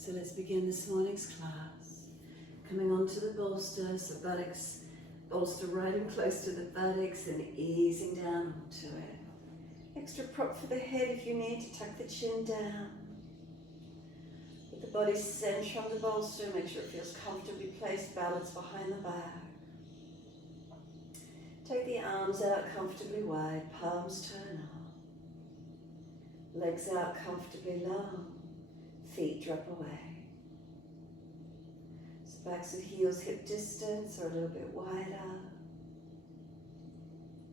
So let's begin this morning's class. Coming onto the bolster, so buttocks, bolster right and close to the buttocks and easing down onto it. Extra prop for the head if you need to tuck the chin down. Get the body centre on the bolster, make sure it feels comfortably placed, balance behind the back. Take the arms out comfortably wide, palms turn up. Legs out comfortably long, feet drop away. So backs of heels hip distance or a little bit wider.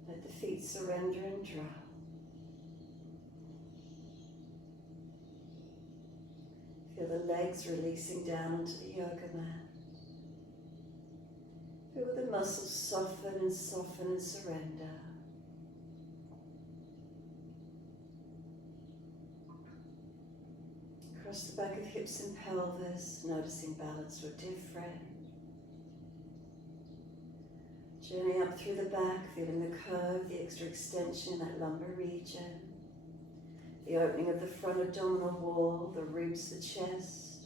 Let the feet surrender and drop. Feel the legs releasing down onto the yoga mat. Feel the muscles soften and surrender. Across the back of hips and pelvis, noticing balance or different. Journey up through the back, feeling the curve, the extra extension in that lumbar region. The opening of the front abdominal wall, the ribs, the chest,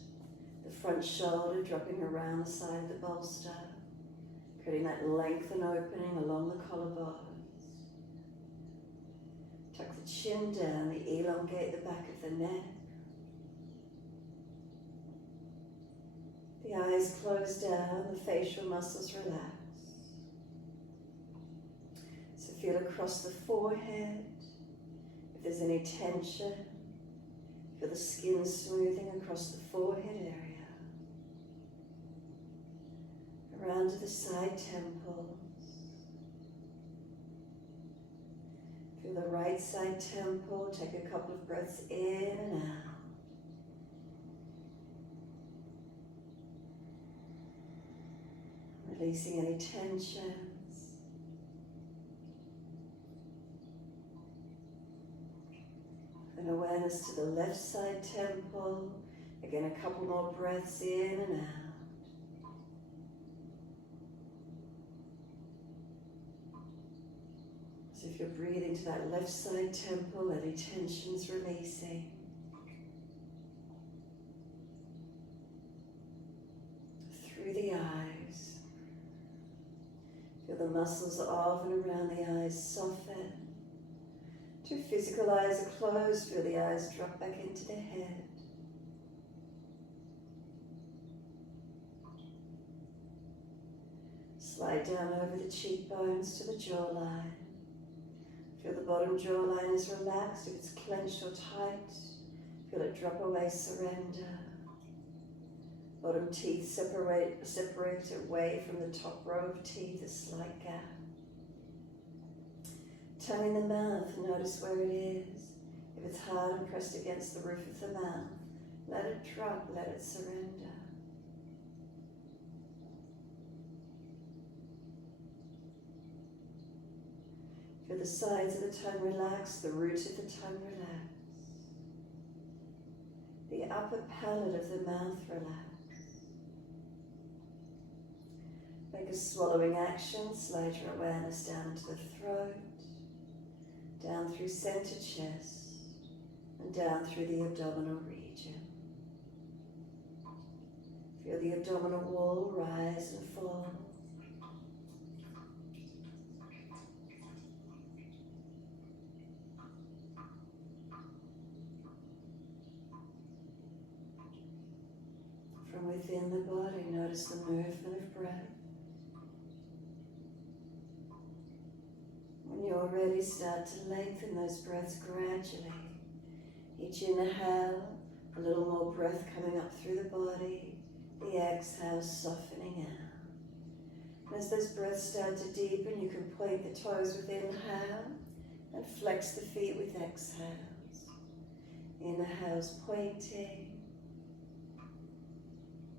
the front shoulder dropping around the side of the bolster, creating that length and opening along the collarbones. Tuck the chin down, elongate the back of the neck. The eyes close down, the facial muscles relax. So feel across the forehead. If there's any tension, feel the skin smoothing across the forehead area. Around to the side temples. Feel the right side temple. Take a couple of breaths in and out. Releasing any tensions. And awareness to the left side temple. Again, a couple more breaths in and out. So if you're breathing to that left side temple, any tensions releasing. Through the eyes. Feel the muscles of and around the eyes soften. Two physical eyes are closed. Feel the eyes drop back into the head. Slide down over the cheekbones to the jawline. Feel the bottom jawline is relaxed. If it's clenched or tight, feel it drop away, surrender. Bottom teeth separate away from the top row of teeth, a slight gap. Tongue in the mouth, notice where it is. If it's hard and pressed against the roof of the mouth, let it drop, let it surrender. Feel the sides of the tongue relax, the root of the tongue relax. The upper palate of the mouth relax. Make a swallowing action, slide your awareness down into the throat, down through center chest, and down through the abdominal region. Feel the abdominal wall rise and fall. From within the body, notice the movement of breath. When you're ready, start to lengthen those breaths gradually. Each inhale, a little more breath coming up through the body. The exhale, softening out. And as those breaths start to deepen, you can point the toes with inhale and flex the feet with exhales. Inhales, pointing.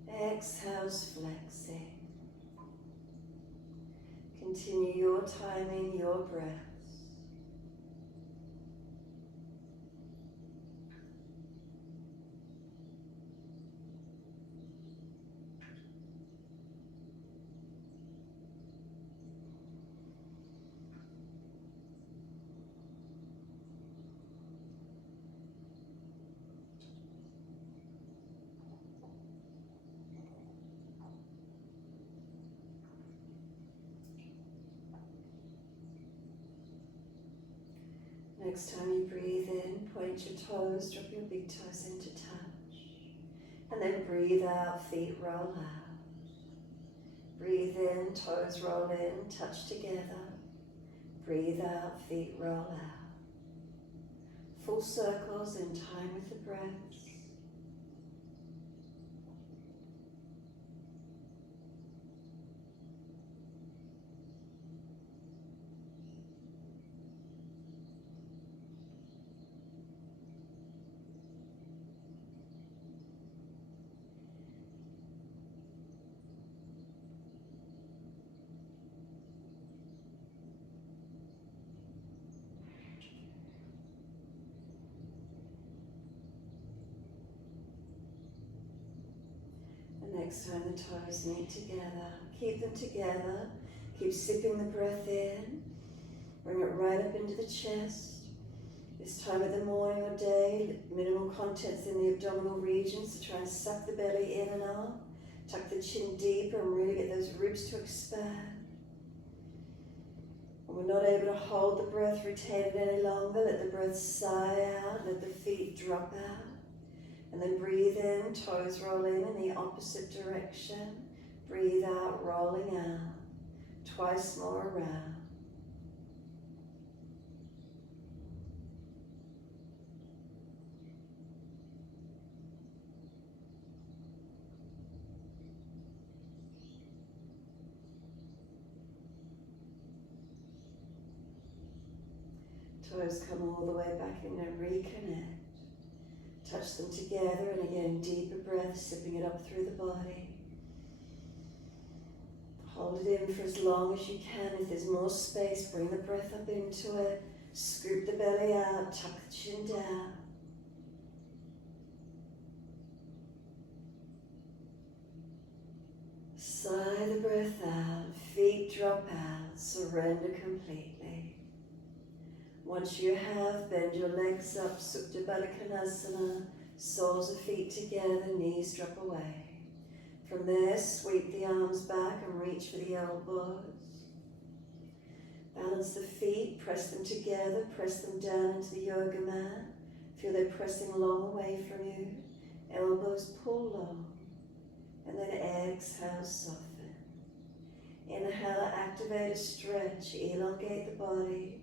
Exhales, flexing. Continue your timing, your breaths. Next time you breathe in, point your toes, drop your big toes into touch. And then breathe out, feet roll out. Breathe in, toes roll in, touch together. Breathe out, feet roll out. Full circles in time with the breaths. Next time the toes meet together, keep them together. Keep sipping the breath in. Bring it right up into the chest. This time of the morning or day, minimal contents in the abdominal region, so try and suck the belly in and out. Tuck the chin deeper and really get those ribs to expand. When we're not able to hold the breath, retain it any longer, let the breath sigh out, let the feet drop out. And then breathe in, toes roll in the opposite direction. Breathe out, rolling out. Twice more around. Toes come all the way back in and reconnect. Touch them together, and again, deeper breath, sipping it up through the body. Hold it in for as long as you can. If there's more space, bring the breath up into it. Scoop the belly out, tuck the chin down. Sigh the breath out, feet drop out, surrender completely. Once you have, bend your legs up, Supta Baddha Konasana, soles of feet together, knees drop away. From there, sweep the arms back and reach for the elbows. Balance the feet, press them together, press them down into the yoga mat. Feel they're pressing long away from you. Elbows pull long. And then exhale, soften. Inhale, activate a stretch, elongate the body.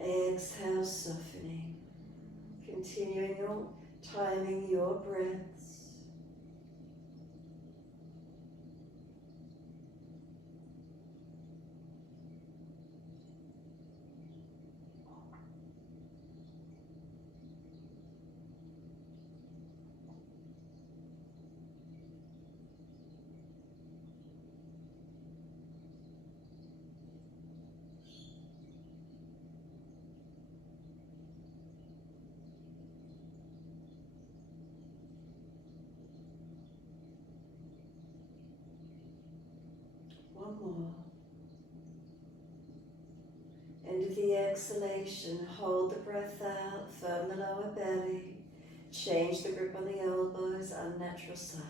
Exhale, softening. Continuing your timing, your breaths. One more. End of the exhalation, hold the breath out, firm the lower belly. Change the grip on the elbows, unnatural side.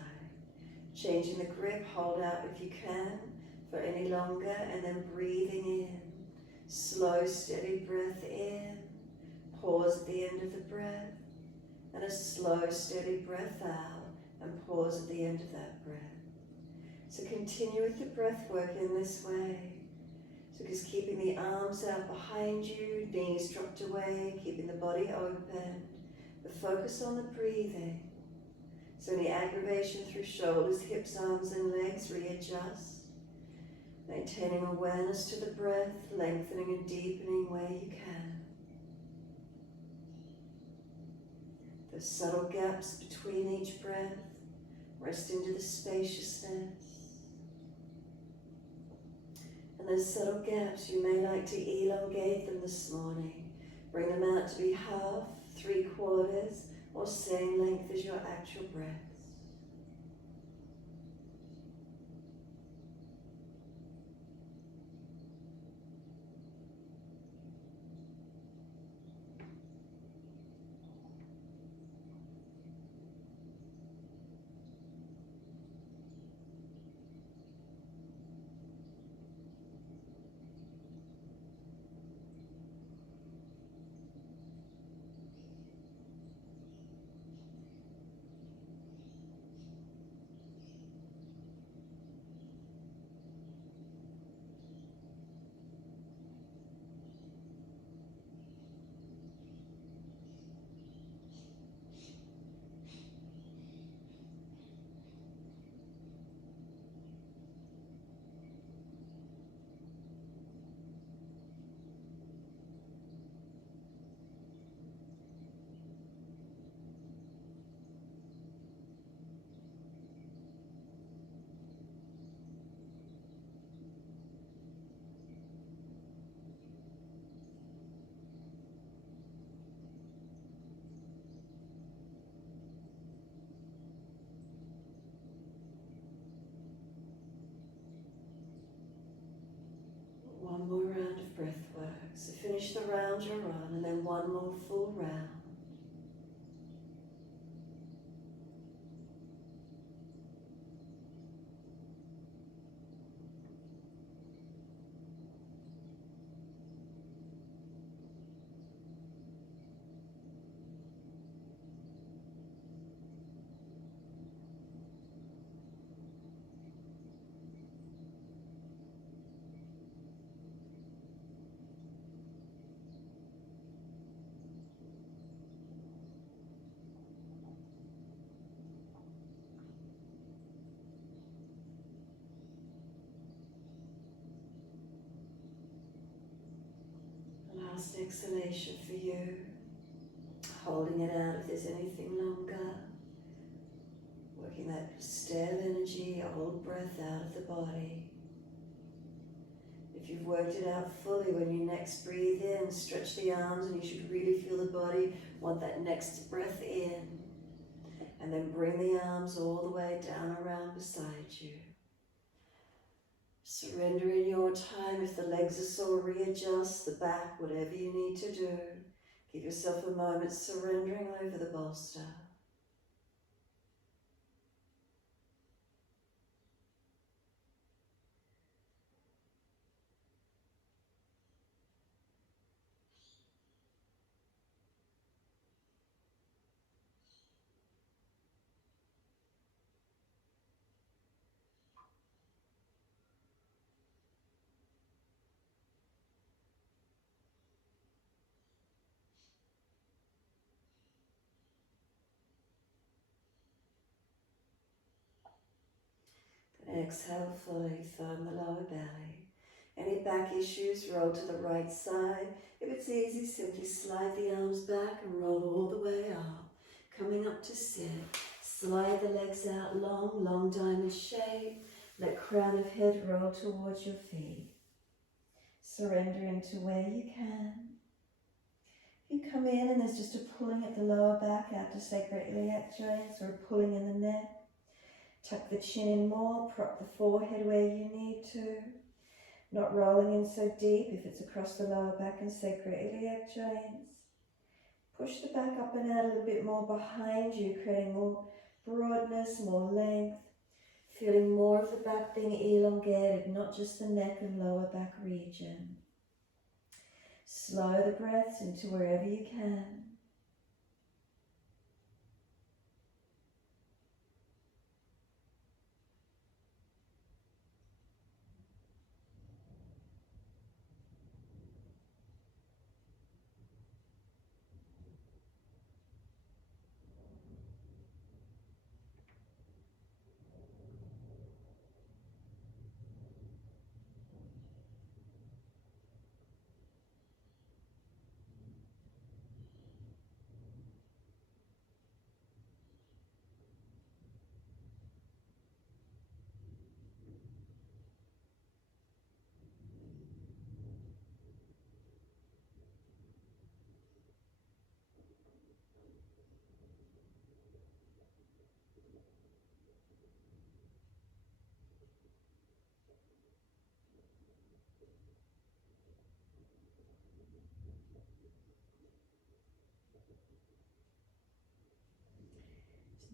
Changing the grip, hold out if you can for any longer, and then breathing in. Slow, steady breath in. Pause at the end of the breath. And a slow, steady breath out, and pause at the end of that breath. So continue with the breath work in this way. So just keeping the arms out behind you, knees dropped away, keeping the body open, but focus on the breathing. So any aggravation through shoulders, hips, arms and legs, readjust. Maintaining awareness to the breath, lengthening and deepening where you can. There's subtle gaps between each breath. Rest into the spaciousness. And those subtle gaps, you may like to elongate them this morning. Bring them out to be half, 3/4, or same length as your actual breaths. round you're on, and then one more full round. Last exhalation for you, holding it out if there's anything longer, working that stale energy, old breath out of the body. If you've worked it out fully, when you next breathe in, stretch the arms, and you should really feel the body want that next breath in, and then bring the arms all the way down around beside you. Surrender in your time. If the legs are sore, readjust the back, whatever you need to do. Give yourself a moment surrendering over the bolster. Then exhale fully, firm the lower belly. Any back issues, roll to the right side. If it's easy, simply slide the arms back and roll all the way up. Coming up to sit, slide the legs out long, long diamond shape. Let crown of head roll towards your feet. Surrender into where you can. If you come in and there's just a pulling at the lower back out to sacral iliac joints, or a pulling in the neck, tuck the chin in more, prop the forehead where you need to. Not rolling in so deep if it's across the lower back and sacroiliac joints. Push the back up and out a little bit more behind you, creating more broadness, more length. Feeling more of the back being elongated, not just the neck and lower back region. Slow the breaths into wherever you can.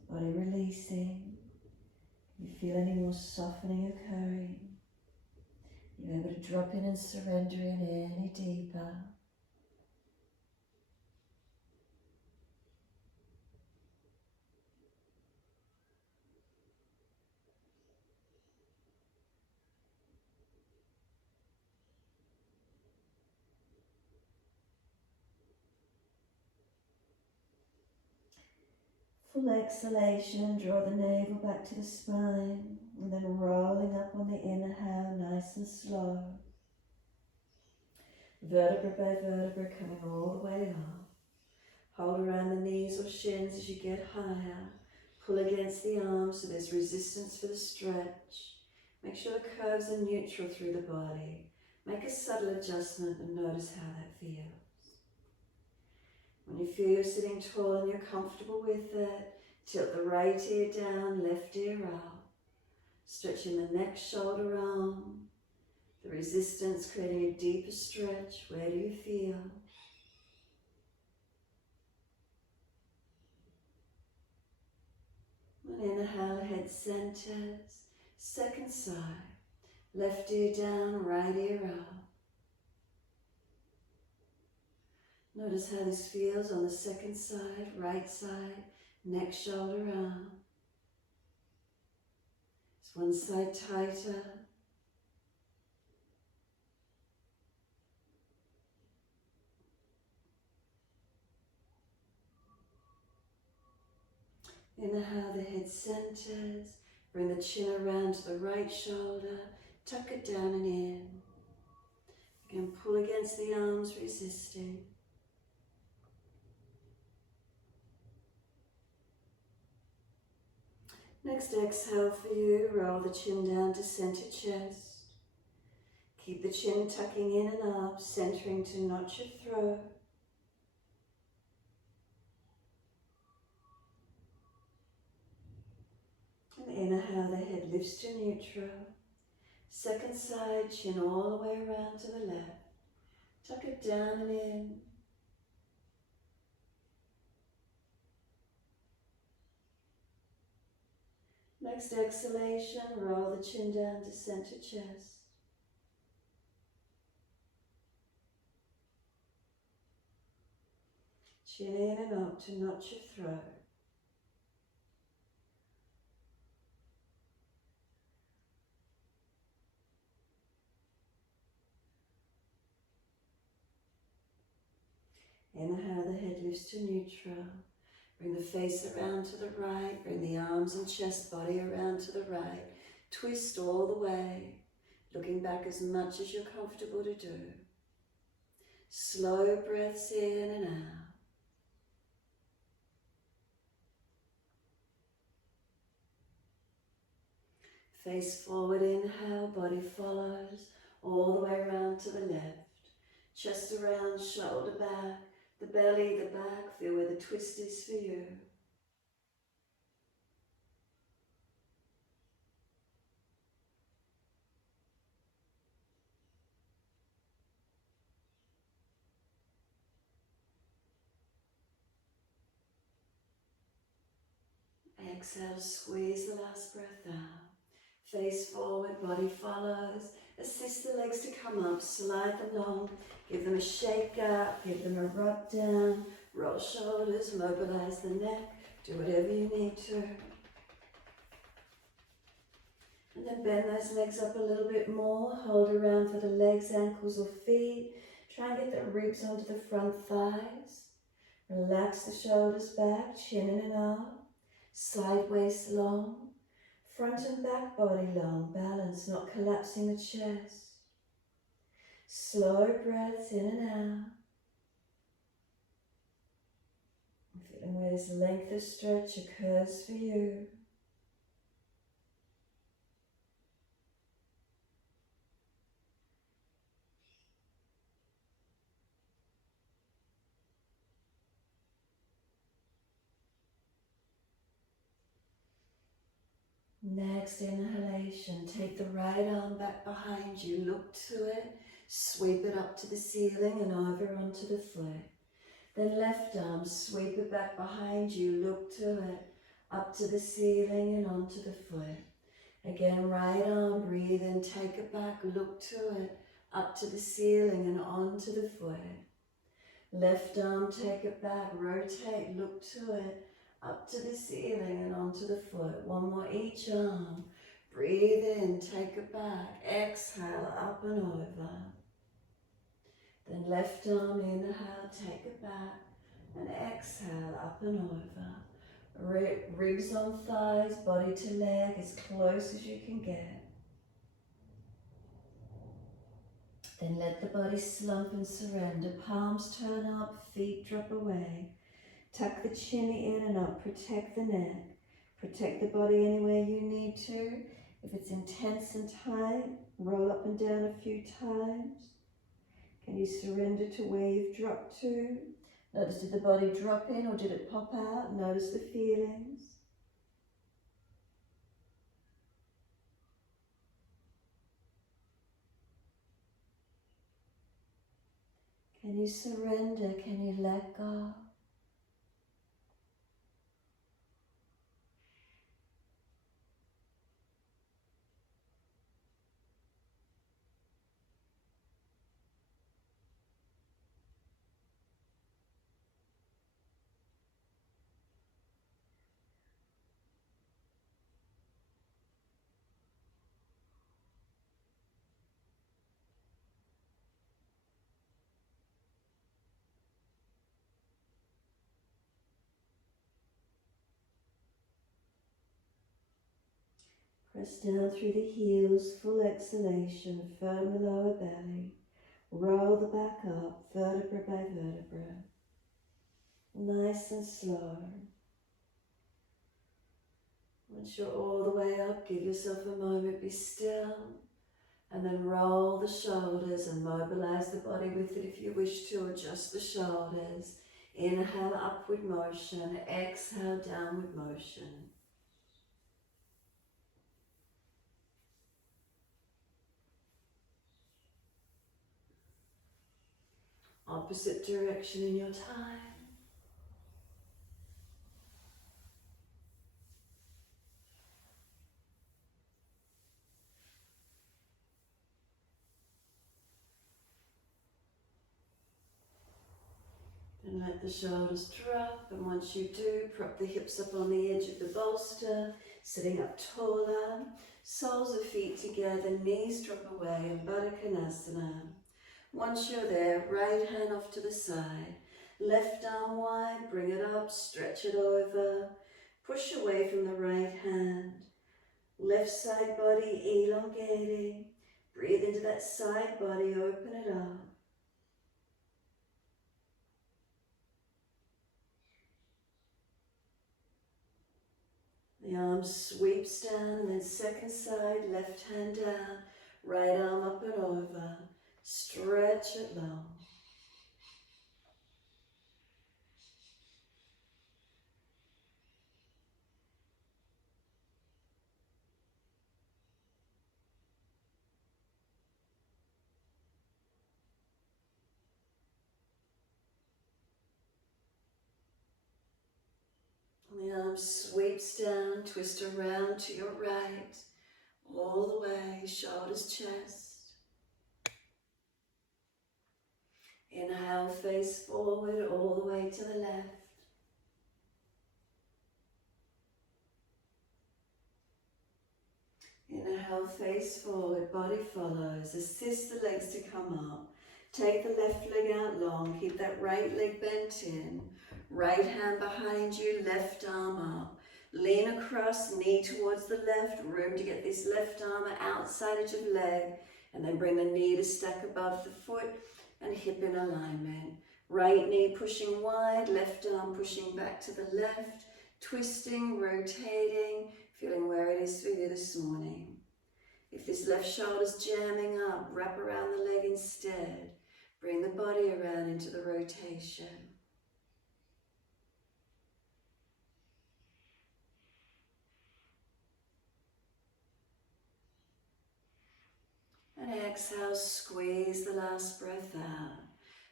Body releasing. Can you feel any more softening occurring? You're able to drop in and surrender in any deeper. Full exhalation, draw the navel back to the spine, and then rolling up on the inhale, nice and slow. Vertebra by vertebra coming all the way up. Hold around the knees or shins as you get higher. Pull against the arms so there's resistance for the stretch. Make sure the curves are neutral through the body. Make a subtle adjustment and notice how that feels. When you feel you're sitting tall and you're comfortable with it, tilt the right ear down, left ear up. Stretching the neck, shoulder, arm. The resistance creating a deeper stretch. Where do you feel? Inhale, head centers, second side. Left ear down, right ear up. Notice how this feels on the second side, right side, neck, shoulder, arm. Is one side tighter? Inhale, the head centers. Bring the chin around to the right shoulder. Tuck it down and in. Again, pull against the arms, resisting. Next exhale for you, roll the chin down to center chest. Keep the chin tucking in and up, centering to notch your throat. And inhale, the head lifts to neutral. Second side, chin all the way around to the left. Tuck it down and in. Next exhalation, roll the chin down to center chest. Chin in and up to notch your throat. Inhale, the head lifts to neutral. Bring the face around to the right. Bring the arms and chest body around to the right. Twist all the way, looking back as much as you're comfortable to do. Slow breaths in and out. Face forward, inhale, body follows, all the way around to the left. Chest around, shoulder back, the belly, the back, feel where the twist is for you. Exhale, squeeze the last breath out. Face forward, body follows. Assist the legs to come up, slide them long. Give them a shake up, give them a rub down. Roll shoulders, mobilize the neck. Do whatever you need to. And then bend those legs up a little bit more. Hold around for the legs, ankles or feet. Try and get the ribs onto the front thighs. Relax the shoulders back, chin in and up. Sideways long. Front and back body long, balance, not collapsing the chest. Slow breaths in and out. Feeling where this length of stretch occurs for you. Next inhalation, take the right arm back behind you, look to it, sweep it up to the ceiling and over onto the floor. Then left arm, sweep it back behind you, look to it, up to the ceiling and onto the foot. Again, right arm, breathe in, take it back, look to it, up to the ceiling and onto the foot. Left arm, take it back, rotate, look to it, up to the ceiling and onto the foot. One more each arm. Breathe in, take it back, exhale, up and over. Then left arm, inhale, take it back, and exhale, up and over. Ribs on thighs, body to leg, as close as you can get. Then let the body slump and surrender. Palms turn up, feet drop away. Tuck the chin in and up, protect the neck. Protect the body anywhere you need to. If it's intense and tight, roll up and down a few times. Can you surrender to where you've dropped to? Notice, did the body drop in or did it pop out? Notice the feelings. Can you surrender? Can you let go? Press down through the heels, full exhalation, firm the lower belly. Roll the back up, vertebra by vertebra. Nice and slow. Once you're all the way up, give yourself a moment, be still. And then roll the shoulders and mobilize the body with it if you wish to. Adjust the shoulders. Inhale, upward motion. Exhale, downward motion. Opposite direction in your time. And let the shoulders drop, and once you do, prop the hips up on the edge of the bolster, sitting up taller, soles of feet together, knees drop away, and Baddha Konasana. Once you're there, right hand off to the side, left arm wide, bring it up, stretch it over, push away from the right hand, left side body elongating, breathe into that side body, open it up. The arm sweeps down, and then second side, left hand down, right arm up and over, stretch it long. And the arm sweeps down, twist around to your right, all the way, shoulders, chest. Inhale, face forward, all the way to the left. Inhale, face forward, body follows. Assist the legs to come up. Take the left leg out long, keep that right leg bent in. Right hand behind you, left arm up. Lean across, knee towards the left, room to get this left arm outside edge of leg, and then bring the knee to stack above the foot and hip in alignment. Right knee pushing wide, left arm pushing back to the left, twisting, rotating, feeling where it is for you this morning. If this left shoulder's jamming up, wrap around the leg instead. Bring the body around into the rotation. And exhale, squeeze the last breath out.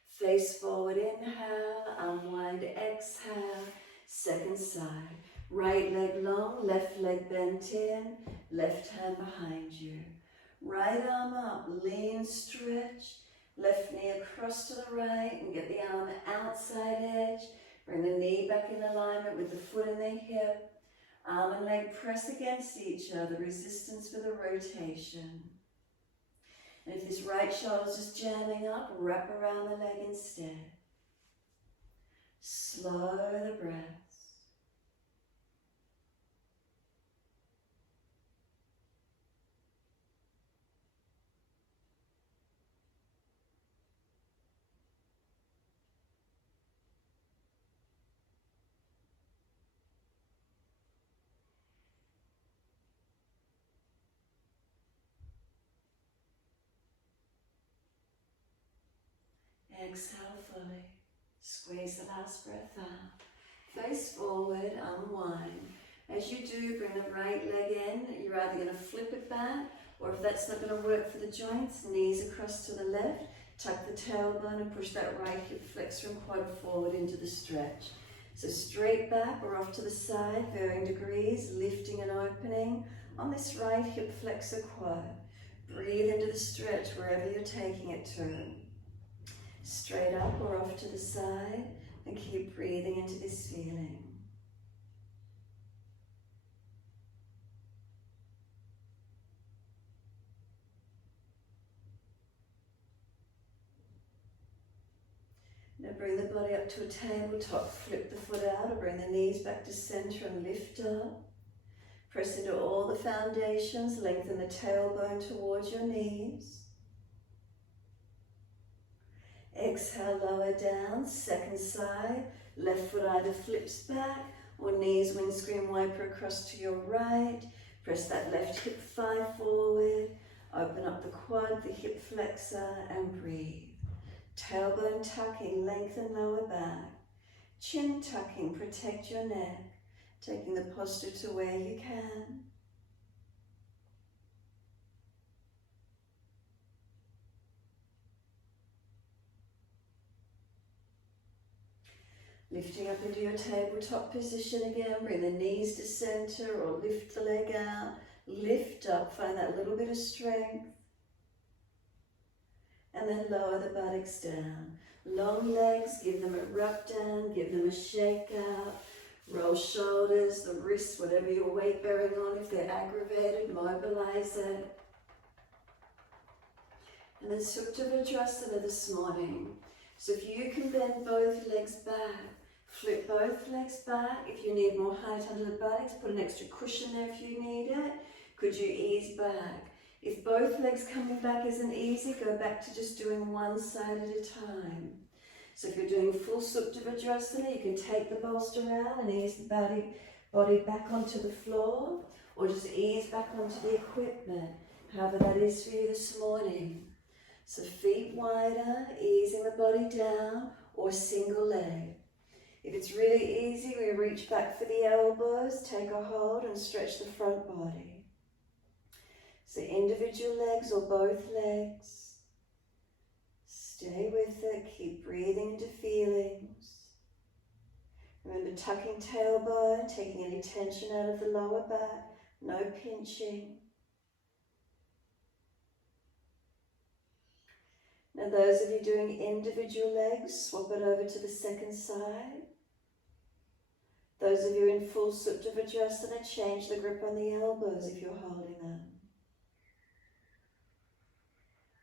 Face forward, inhale, unwind, exhale, second side. Right leg long, left leg bent in, left hand behind you. Right arm up, lean, stretch. Left knee across to the right and get the arm outside edge. Bring the knee back in alignment with the foot and the hip. Arm and leg press against each other, resistance for the rotation. And if this right shoulder's just jamming up, wrap around the leg instead. Slow the breaths. Exhale fully. Squeeze the last breath out. Face forward, unwind. As you do, bring the right leg in. You're either going to flip it back, or if that's not going to work for the joints, knees across to the left. Tuck the tailbone and push that right hip flexor and quad forward into the stretch. So straight back or off to the side, varying degrees, lifting and opening on this right hip flexor quad. Breathe into the stretch wherever you're taking it to. Straight up or off to the side, and keep breathing into this feeling. Now bring the body up to a tabletop, flip the foot out or bring the knees back to center and lift up. Press into all the foundations, lengthen the tailbone towards your knees. Exhale, lower down, second side, left foot either flips back or knees windscreen wiper across to your right. Press that left hip thigh forward, open up the quad, the hip flexor, and breathe. Tailbone tucking, lengthen lower back. Chin tucking, protect your neck, taking the posture to where you can. Lifting up into your tabletop position again, bring the knees to center or lift the leg out. Lift up, find that little bit of strength. And then lower the buttocks down. Long legs, give them a rub down, give them a shake out. Roll shoulders, the wrists, whatever your weight bearing on. If they're aggravated, mobilize it. And then Supta Vajrasana this morning. So if you can bend both legs back, flip both legs back. If you need more height under the buttocks, put an extra cushion there if you need it. Could you ease back? If both legs coming back isn't easy, go back to just doing one side at a time. So if you're doing full Supta Vajrasana, you can take the bolster out and ease the body back onto the floor, or just ease back onto the equipment, however that is for you this morning. So feet wider, easing the body down, or single leg. If it's really easy, we reach back for the elbows, take a hold and stretch the front body. So individual legs or both legs. Stay with it, keep breathing into feelings. Remember tucking tailbone, taking any tension out of the lower back, no pinching. Now those of you doing individual legs, swap it over to the second side. Those of you in full Supta Vajrasana, change the grip on the elbows if you're holding them.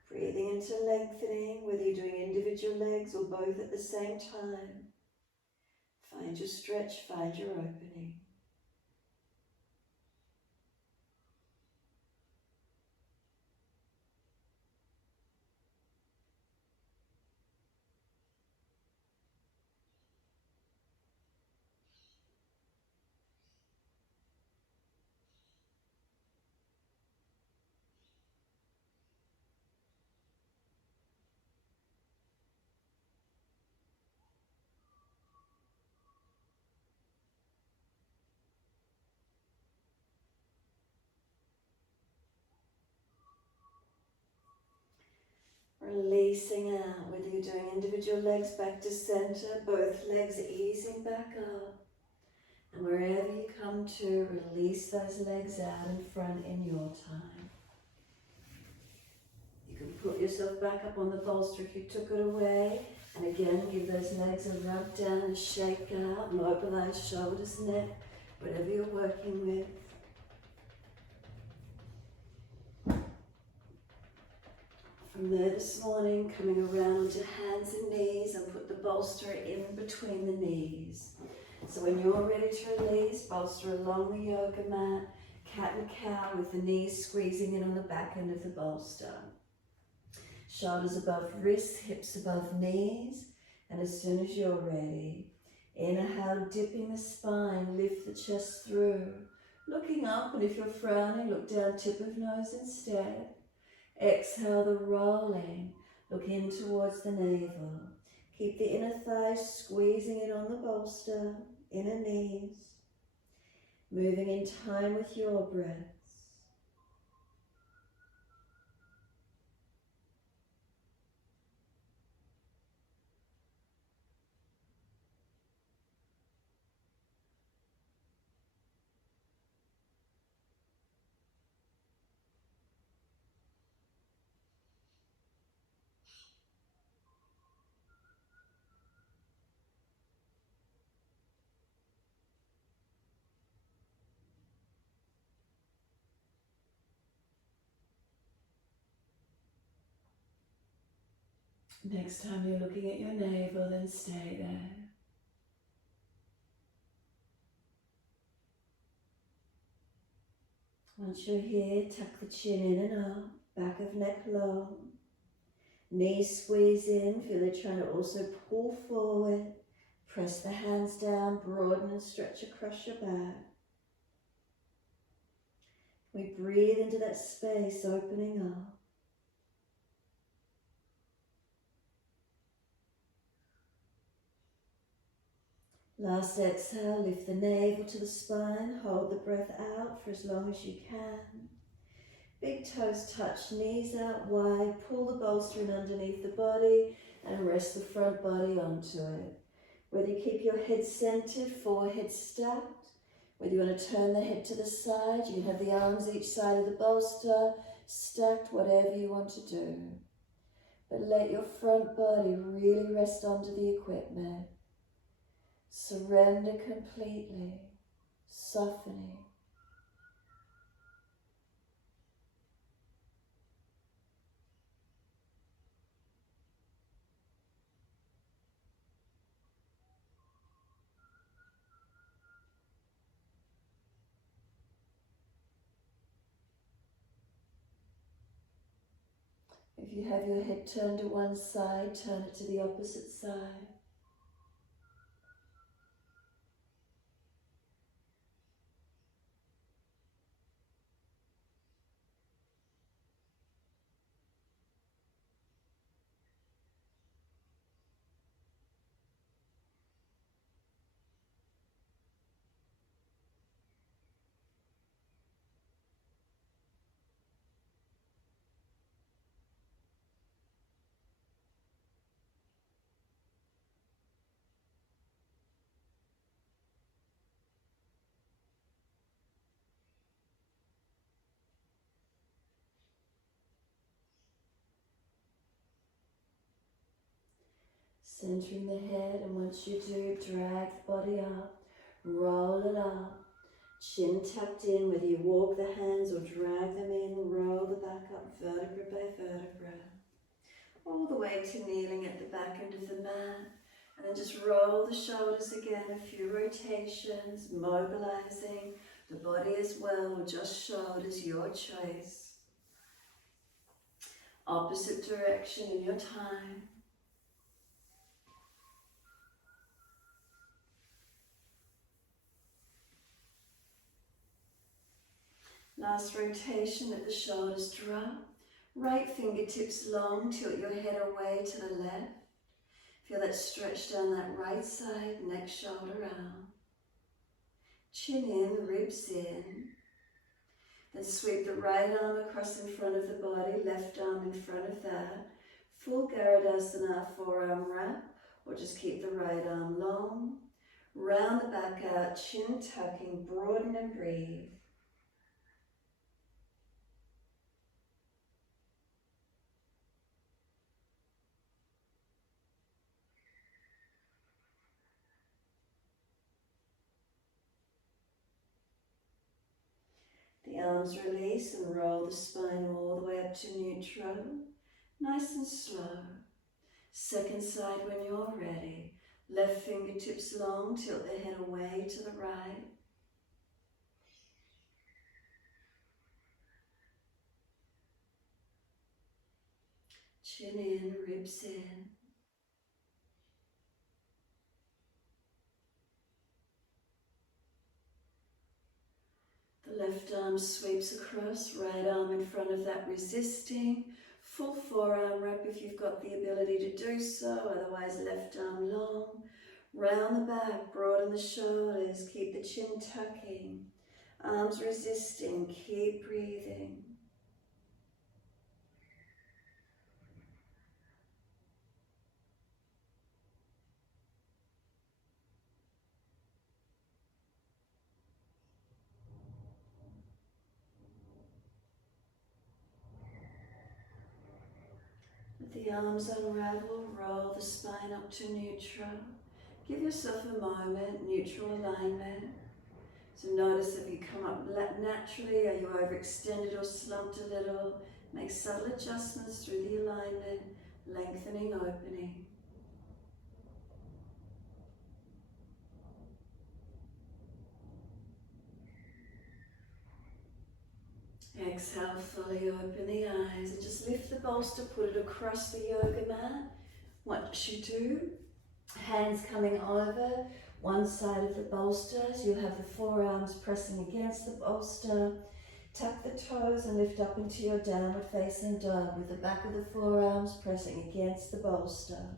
Breathing into lengthening, whether you're doing individual legs or both at the same time. Find your stretch, find your opening. Releasing out, whether you're doing individual legs back to center, both legs easing back up. And wherever you come to, release those legs out in front in your time. You can put yourself back up on the bolster if you took it away. And again, give those legs a rub down and shake out, mobilize shoulders, neck, whatever you're working with. From there this morning, coming around onto hands and knees and put the bolster in between the knees. So when you're ready to release, bolster along the yoga mat, cat and cow with the knees squeezing in on the back end of the bolster. Shoulders above wrists, hips above knees, and as soon as you're ready, inhale, dipping the spine, lift the chest through. Looking up, and if you're frowning, look down, tip of nose instead. Exhale the rolling, look in towards the navel. Keep the inner thighs squeezing in on the bolster, inner knees. Moving in time with your breaths. Next time you're looking at your navel, then stay there. Once you're here, tuck the chin in and up, back of neck long. Knees squeeze in, feel it trying to also pull forward. Press the hands down, broaden and stretch across your back. We breathe into that space, opening up. Last exhale, lift the navel to the spine, hold the breath out for as long as you can. Big toes touch, knees out wide, pull the bolster in underneath the body and rest the front body onto it. Whether you keep your head centered, forehead stacked, whether you want to turn the head to the side, you can have the arms each side of the bolster, stacked, whatever you want to do. But let your front body really rest onto the equipment. Surrender completely, softening. If you have your head turned to one side, turn it to the opposite side. Centering the head, and once you do, drag the body up, roll it up, chin tucked in, whether you walk the hands or drag them in, roll the back up, vertebra by vertebra, all the way to kneeling at the back end of the mat, and then just roll the shoulders again, a few rotations, mobilizing the body as well, or just shoulders, your choice. Opposite direction in your time. Last rotation, let the shoulders drop. Right fingertips long, tilt your head away to the left. Feel that stretch down that right side, neck, shoulder, arm. Chin in, ribs in. Then sweep the right arm across in front of the body, left arm in front of that. Full Garudasana, forearm wrap, or just keep the right arm long. Round the back out, chin tucking, broaden and breathe. The arms release and roll the spine all the way up to neutral. Nice and slow. Second side when you're ready. Left fingertips long, tilt the head away to the right. Chin in, ribs in. The left arm sweeps across, right arm in front of that, resisting. Full forearm wrap if you've got the ability to do so, otherwise left arm long. Round the back, broaden the shoulders, keep the chin tucking. Arms resisting, keep breathing. Let the arms unravel, roll the spine up to neutral. Give yourself a moment, neutral alignment. So notice if you come up naturally, are you overextended or slumped a little? Make subtle adjustments through the alignment, lengthening, opening. Exhale, fully open the eyes and just lift the bolster, put it across the yoga mat. What you do, hands coming over one side of the bolster, so you'll have the forearms pressing against the bolster. Tuck the toes and lift up into your downward facing dog with the back of the forearms pressing against the bolster.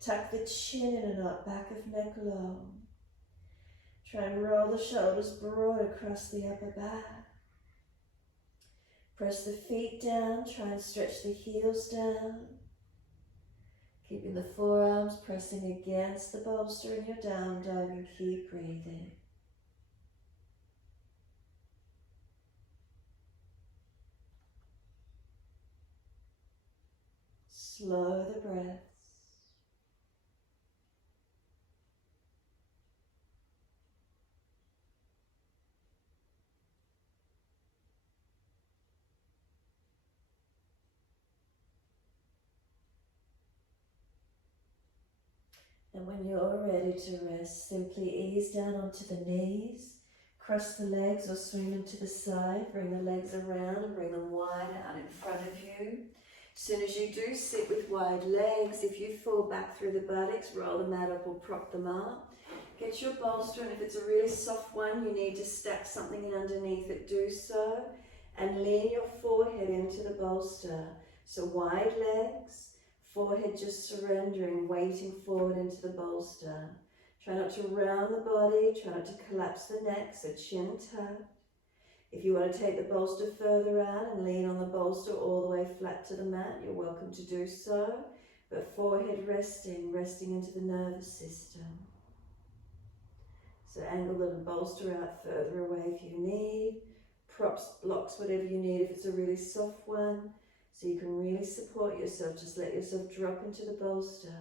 Tuck the chin in a knot, back of neck low. Try and roll the shoulders broad across the upper back. Press the feet down, try and stretch the heels down. Keeping the forearms pressing against the bolster in your down dog and keep breathing. Slow the breaths. And when you're ready to rest, simply ease down onto the knees, cross the legs or swing them to the side, bring the legs around and bring them wide out in front of you. As soon as you do sit with wide legs, if you fall back through the buttocks, roll the mat up or prop them up. Get your bolster, and if it's a really soft one, you need to stack something in underneath it, do so. And lean your forehead into the bolster. So wide legs. Forehead just surrendering, weighting forward into the bolster. Try not to round the body, try not to collapse the neck, so chin tucked. If you want to take the bolster further out and lean on the bolster all the way flat to the mat, you're welcome to do so. But forehead resting, resting into the nervous system. So angle the bolster out further away if you need. Props, blocks, whatever you need if it's a really soft one. So you can really support yourself, just let yourself drop into the bolster.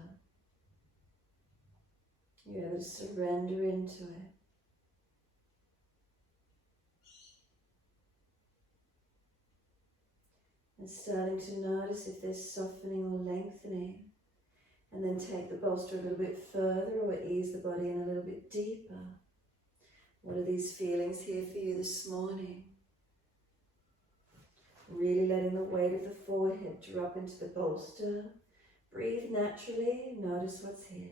You're able to surrender into it. And starting to notice if there's softening or lengthening. And then take the bolster a little bit further or ease the body in a little bit deeper. What are these feelings here for you this morning? Really letting the weight of the forehead drop into the bolster. Breathe naturally, notice what's here.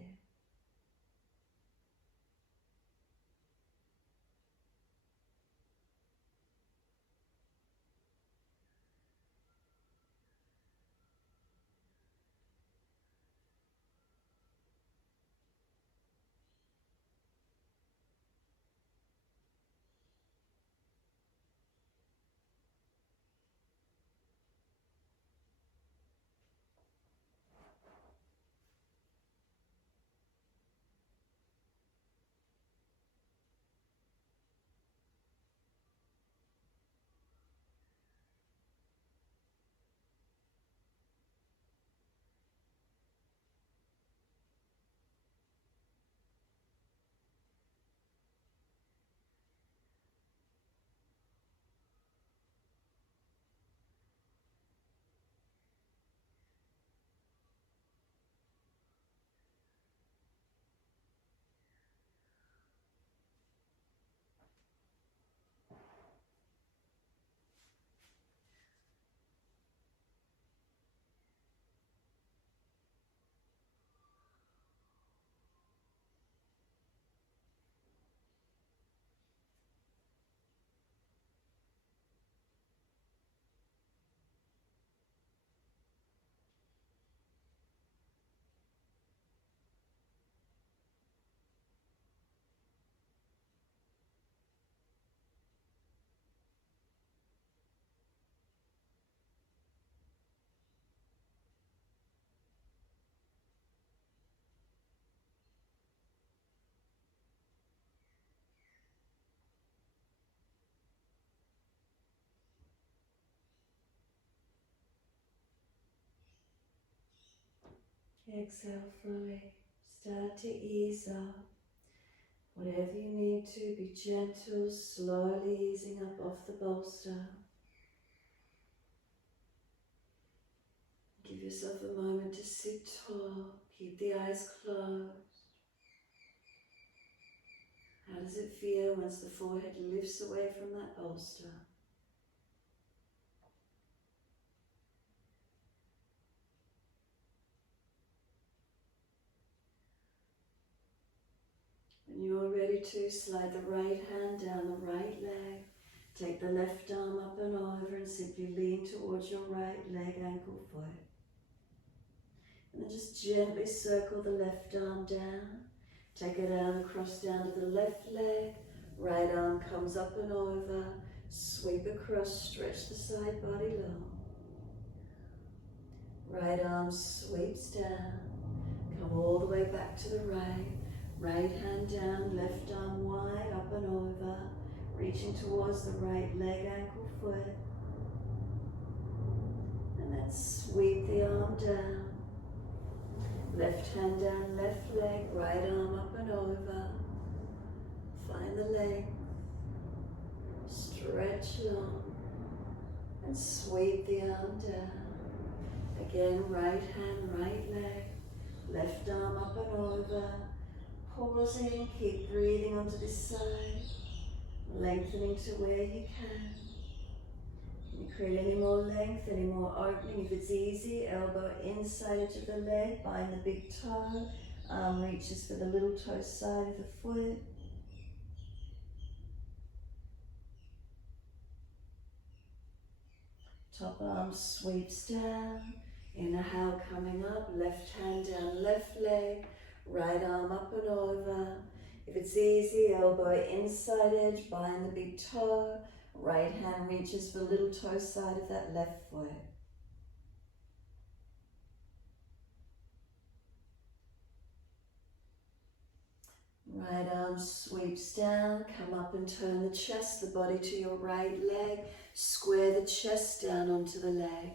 Exhale fully. Start to ease up. Whatever you need to, be gentle, slowly easing up off the bolster. Give yourself a moment to sit tall. Keep the eyes closed. How does it feel once the forehead lifts away from that bolster? to, slide the right hand down the right leg. Take the left arm up and over and simply lean towards your right leg, ankle, foot. And then just gently circle the left arm down. Take it out across down to the left leg. Right arm comes up and over. Sweep across, stretch the side body long. Right arm sweeps down. Come all the way back to the right. Right hand down, left arm wide, up and over. Reaching towards the right leg, ankle, foot. And then sweep the arm down. Left hand down, left leg, right arm up and over. Find the leg. Stretch long. And sweep the arm down. Again, right hand, right leg. Left arm up and over. Pausing, keep breathing onto this side. Lengthening to where you can. Can you create any more length, any more opening? If it's easy, elbow inside edge of the leg, bind the big toe. Arm reaches for the little toe side of the foot. Top arm sweeps down. Inhale, coming up, left hand down, left leg. Right arm up and over. If it's easy, elbow inside edge, bind the big toe. Right hand reaches for the little toe side of that left foot. Right arm sweeps down, come up and turn the chest, the body to your right leg. Square the chest down onto the leg.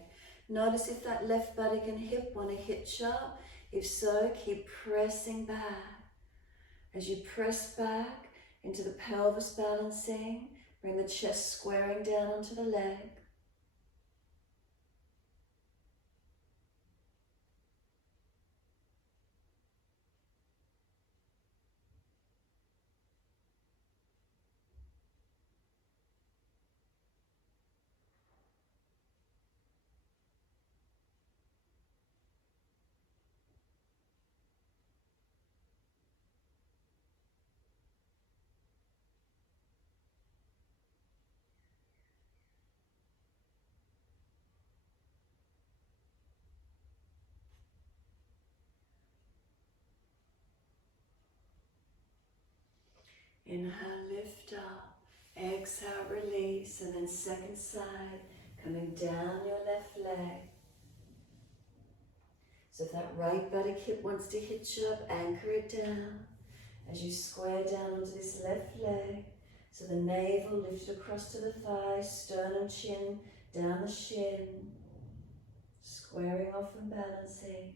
Notice if that left buttock and hip want to hitch up. If so, keep pressing back. As you press back into the pelvis balancing, bring the chest squaring down onto the leg. Inhale, lift up. Exhale, release. And then second side, coming down your left leg. So if that right buttock hip wants to hitch up, anchor it down. As you square down onto this left leg. So the navel lifted across to the thigh, sternum, chin, down the shin. Squaring off and balancing.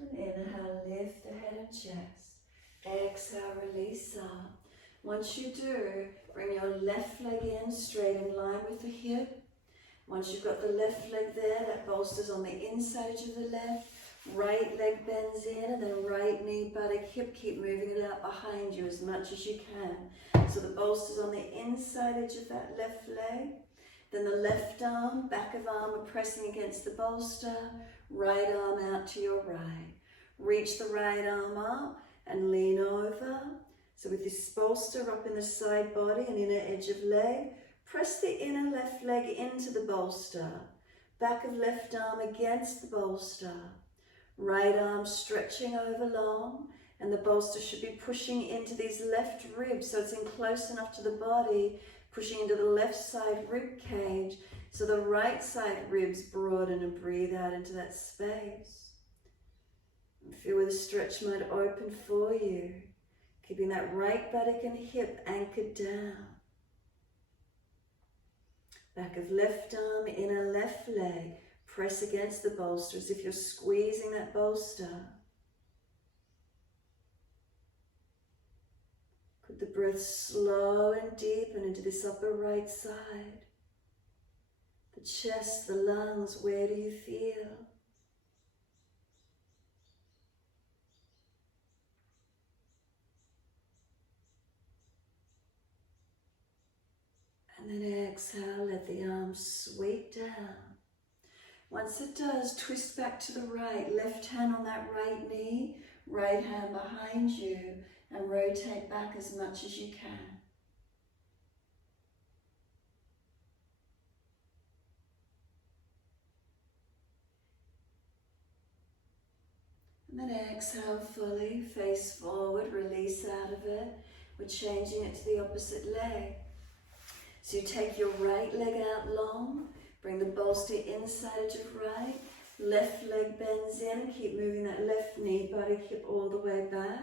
And inhale, lift the head and chest. Exhale, release up. Once you do, bring your left leg in, straight in line with the hip. Once you've got the left leg there, that bolster's on the inside edge of the leg. Right leg bends in, and then right knee, buttock, hip, keep moving it out behind you as much as you can. So the bolster's on the inside edge of that left leg. Then the left arm, back of arm are pressing against the bolster. Right arm out to your right. Reach the right arm up and lean over. So with this bolster up in the side body and inner edge of leg, press the inner left leg into the bolster. Back of left arm against the bolster. Right arm stretching over long, and the bolster should be pushing into these left ribs so it's in close enough to the body, pushing into the left side rib cage. So the right side ribs broaden and breathe out into that space. And feel where the stretch might open for you. Keeping that right buttock and hip anchored down. Back of left arm, inner left leg. Press against the bolster as if you're squeezing that bolster. Could the breath slow and deepen into this upper right side. The chest, the lungs, where do you feel? And then exhale, let the arms sweep down. Once it does, twist back to the right, left hand on that right knee, right hand behind you, and rotate back as much as you can. And then exhale fully, face forward, release out of it. We're changing it to the opposite leg. So you take your right leg out long, bring the bolster inside to right, left leg bends in, keep moving that left knee, body hip all the way back.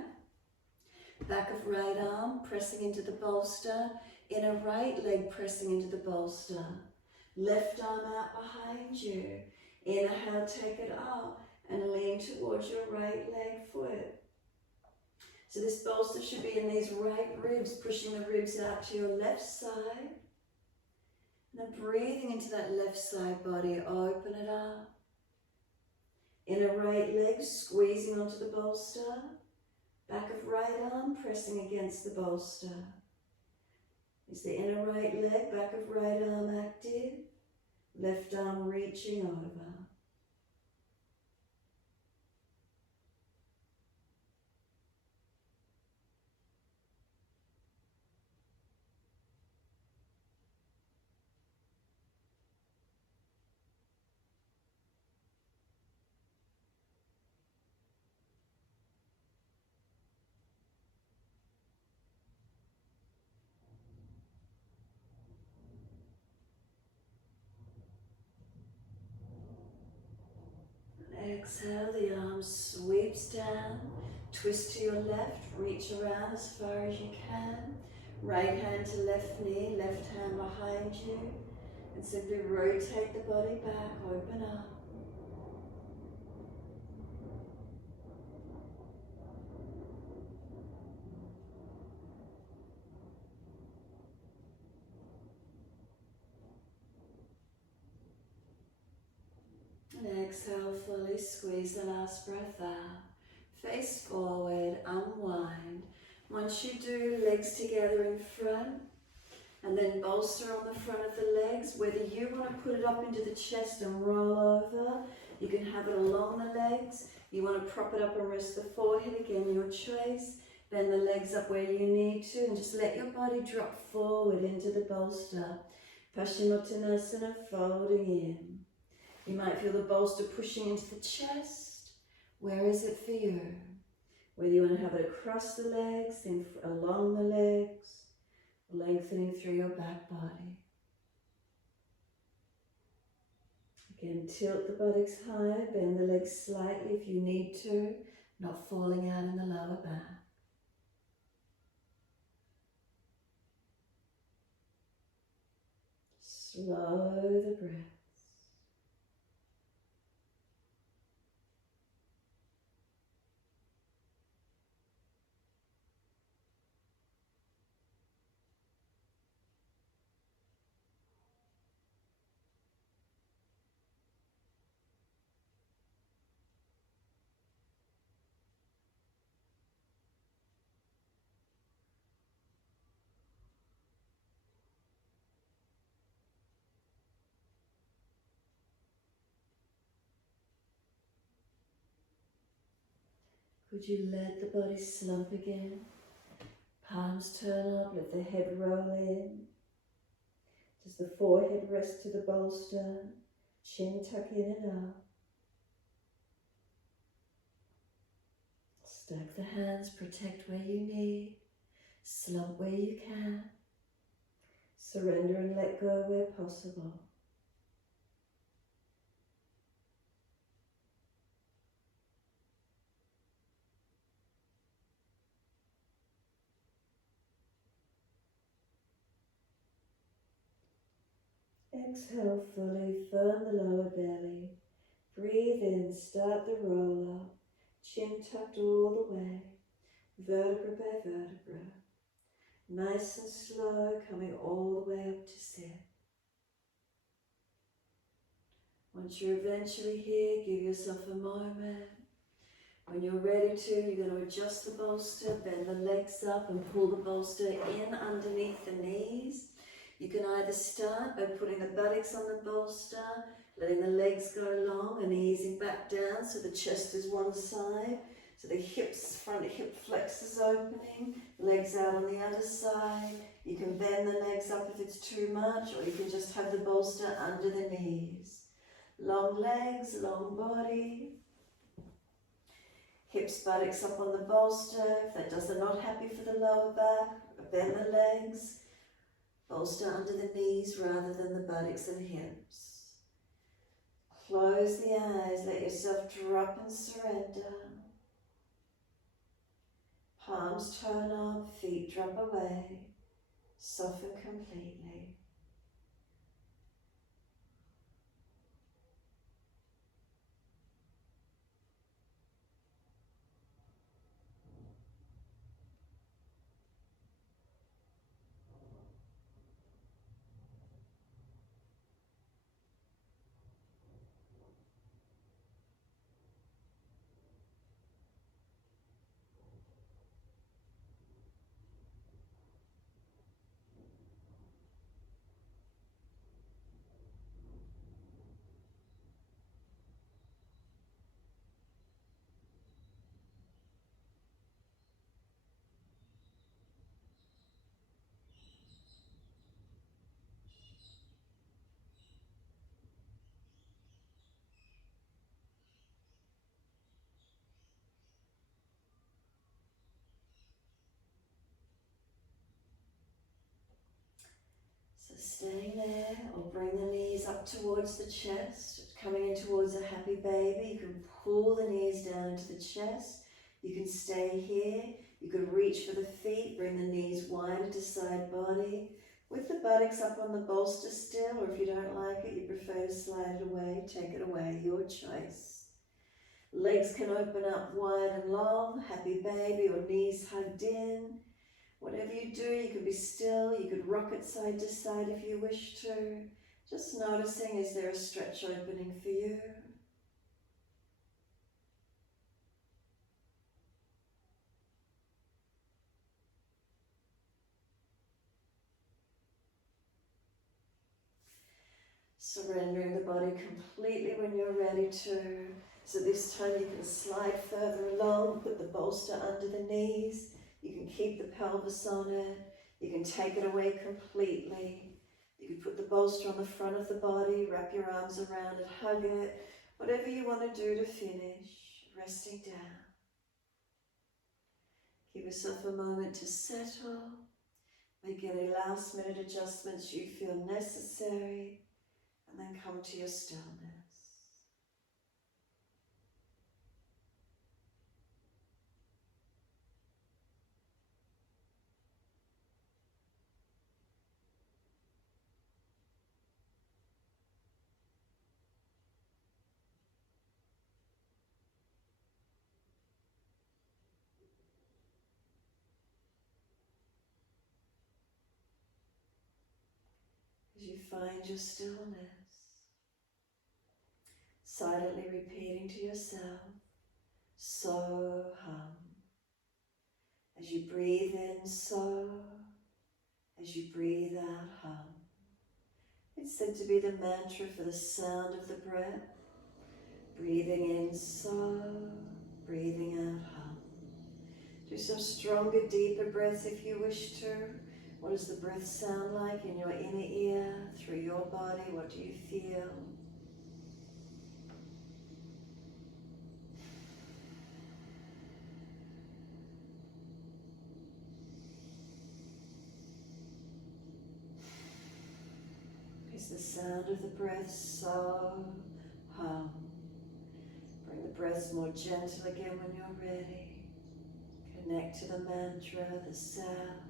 Back of right arm pressing into the bolster, inner right leg pressing into the bolster. Left arm out behind you. Inhale, take it up and lean towards your right leg foot. So this bolster should be in these right ribs, pushing the ribs out to your left side. And then breathing into that left side body, open it up. Inner right leg squeezing onto the bolster. Back of right arm pressing against the bolster. Is the inner right leg, back of right arm active. Left arm reaching over. Exhale, the arm sweeps down, twist to your left, reach around as far as you can. Right hand to left knee, left hand behind you. And simply rotate the body back, open up. And exhale fully, squeeze the last breath out. Face forward, unwind. Once you do, legs together in front. And then bolster on the front of the legs. Whether you want to put it up into the chest and roll over, you can have it along the legs. You want to prop it up and rest the forehead, again your choice. Bend the legs up where you need to and just let your body drop forward into the bolster. Paschimottanasana, folding in. You might feel the bolster pushing into the chest. Where is it for you? Whether you want to have it across the legs, then along the legs, lengthening through your back body. Again, tilt the buttocks higher, bend the legs slightly if you need to, not falling out in the lower back. Slow the breath. Could you let the body slump again? Palms turn up, let the head roll in. Does the forehead rest to the bolster? Chin tuck in and up. Stack the hands, protect where you need. Slump where you can. Surrender and let go where possible. Exhale fully, firm the lower belly. Breathe in, start the roll up. Chin tucked all the way, vertebra by vertebra. Nice and slow, coming all the way up to sit. Once you're eventually here, give yourself a moment. When you're ready to, you're going to adjust the bolster, bend the legs up and pull the bolster in underneath the knees. You can either start by putting the buttocks on the bolster, letting the legs go long and easing back down so the chest is one side, so the hips, front hip flexors opening, legs out on the other side. You can bend the legs up if it's too much, or you can just have the bolster under the knees. Long legs, long body. Hips, buttocks up on the bolster. If that does, they're not happy for the lower back, bend the legs. Bolster under the knees rather than the buttocks and hips. Close the eyes, let yourself drop and surrender. Palms turn up, feet drop away. Soften completely. So staying there, or bring the knees up towards the chest, coming in towards a happy baby. You can pull the knees down into the chest. You can stay here. You can reach for the feet, bring the knees wider to side body. With the buttocks up on the bolster still, or if you don't like it, you prefer to slide it away, take it away, your choice. Legs can open up wide and long, happy baby, or knees hugged in. Whatever you do, you could be still, you could rock it side to side if you wish to. Just noticing, is there a stretch opening for you? Surrendering the body completely when you're ready to. So this time you can slide further along, put the bolster under the knees. You can keep the pelvis on it. You can take it away completely. You can put the bolster on the front of the body, wrap your arms around it, hug it. Whatever you want to do to finish, resting down. Give yourself a moment to settle. Make any last minute adjustments you feel necessary. And then come to your stillness. As you find your stillness, silently repeating to yourself, so hum. As you breathe in, so. As you breathe out, hum. It's said to be the mantra for the sound of the breath. Breathing in, so. Breathing out, hum. Do some stronger, deeper breaths if you wish to. What does the breath sound like in your inner ear, through your body? What do you feel? Is the sound of the breath so hum? Bring the breaths more gentle again when you're ready. Connect to the mantra, the sound.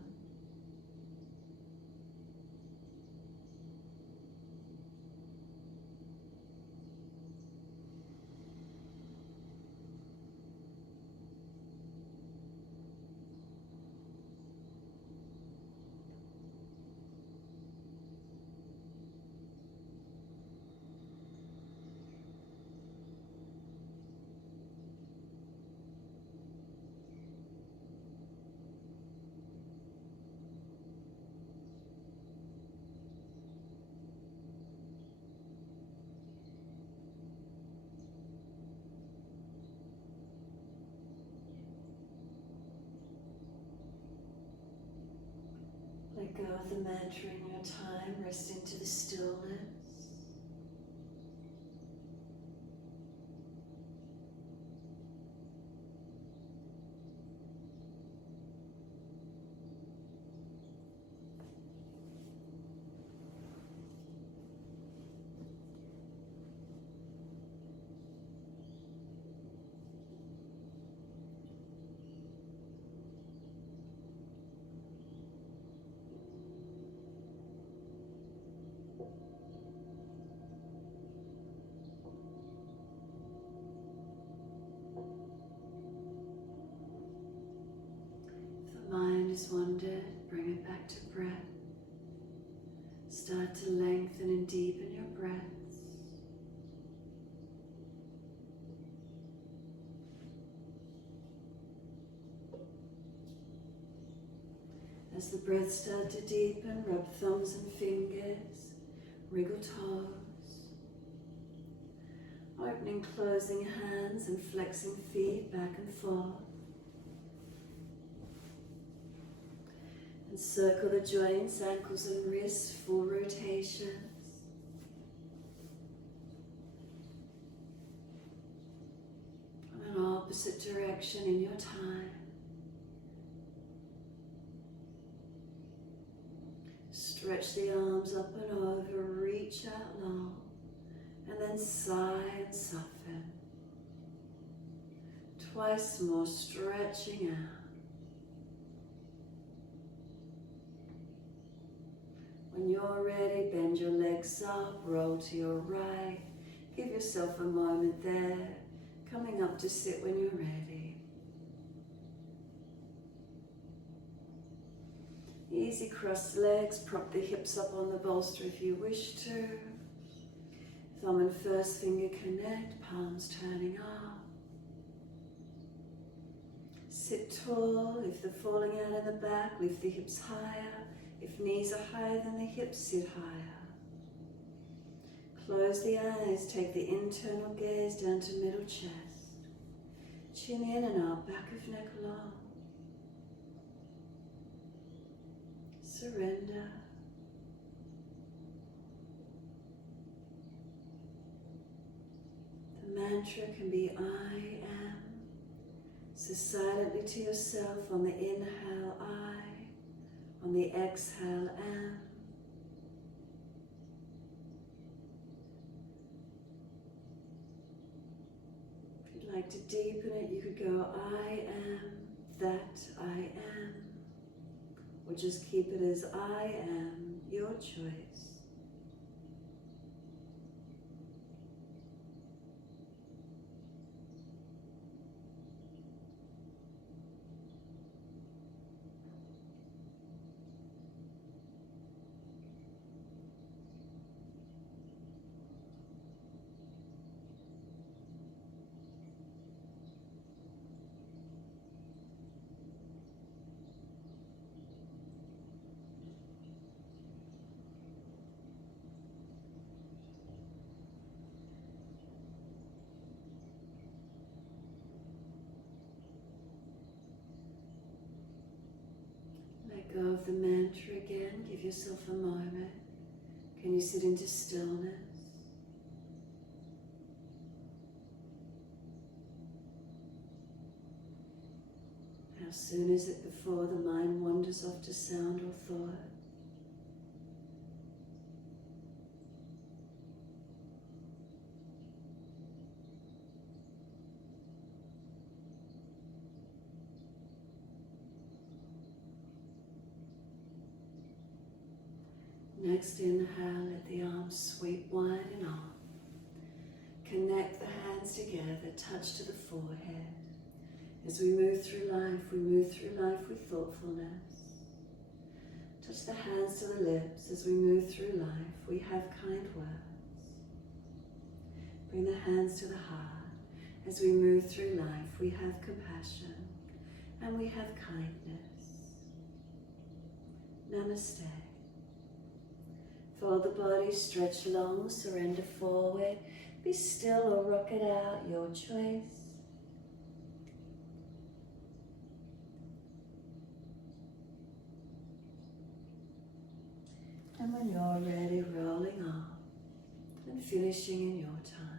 of the mantra in your time, rest into the stillness. Mind has wandered, bring it back to breath. Start to lengthen and deepen your breaths. As the breaths start to deepen, rub thumbs and fingers, wriggle toes. Opening, closing hands and flexing feet back and forth. Circle the joints, ankles and wrists, full rotations. And an opposite direction in your time. Stretch the arms up and over, reach out long, and then sigh and soften. Twice more, stretching out. When you're ready, bend your legs up, roll to your right. Give yourself a moment there, coming up to sit when you're ready. Easy crossed legs, prop the hips up on the bolster if you wish to. Thumb and first finger connect, palms turning up. Sit tall. If they're falling out in the back, lift the hips higher. If knees are higher than the hips, sit higher. Close the eyes, take the internal gaze down to middle chest. Chin in and out, back of neck long. Surrender. The mantra can be I am. So silently to yourself on the inhale, I. On the exhale, am. If you'd like to deepen it, you could go, I am that I am. Or just keep it as I am, your choice. Let go of the mantra again, give yourself a moment. Can you sit into stillness? How soon is it before the mind wanders off to sound or thought? Next inhale, let the arms sweep wide and up. Connect the hands together, touch to the forehead. As we move through life with thoughtfulness. Touch the hands to the lips. As we move through life, we have kind words. Bring the hands to the heart. As we move through life, we have compassion and we have kindness. Namaste. Fold the body, stretch long, surrender forward. Be still or rock it out, your choice. And when you're ready, rolling off and finishing in your time.